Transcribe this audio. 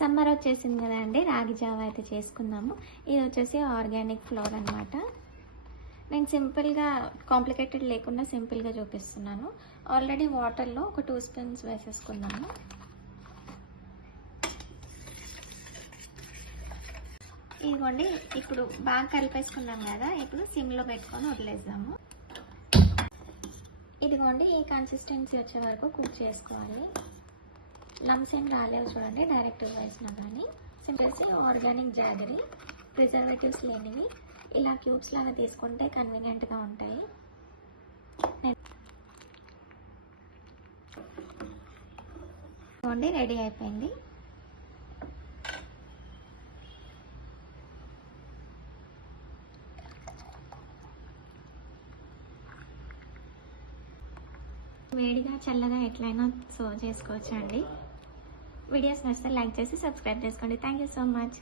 Summer వచ్చేసింది కదా అండి, రాగి జావా అయితే చేసుకుందాము. ఇది వచ్చేసి ఆర్గానిక్ ఫ్లోర్ అనమాట. నేను సింపుల్గా కాంప్లికేటెడ్ లేకుండా సింపుల్గా చూపిస్తున్నాను. ఆల్రెడీ వాటర్లో ఒక 2 స్పూన్స్ వేసేసుకున్నాను. ఇదిగోండి, ఇప్పుడు బాగా కలిపేసుకున్నాం కదా, ఇప్పుడు సిమ్లో పెట్టుకొని వదిలేద్దాము. ఇదిగోండి, ఈ కన్సిస్టెన్సీ వచ్చే వరకు కుక్ చేసుకోవాలి. లమ్స్ ఏం రాలేవు చూడండి, డైరెక్ట్గా వేసినా కానీ. సింపుల్స్ ఆర్గానిక్ జాగరీ, ప్రిజర్వేటివ్స్ లేనివి ఇలా క్యూబ్స్ లాగా తీసుకుంటే కన్వీనియంట్గా ఉంటాయి. ఇదిగోండి, రెడీ అయిపోయింది. వేడిగా చల్లగా ఎట్లయినా సర్వ్ చేసుకోవచ్చు అండి. వీడియోస్ నచ్చితే లైక్ చేసి సబ్స్క్రైబ్ చేసుకోండి. Thank you so much.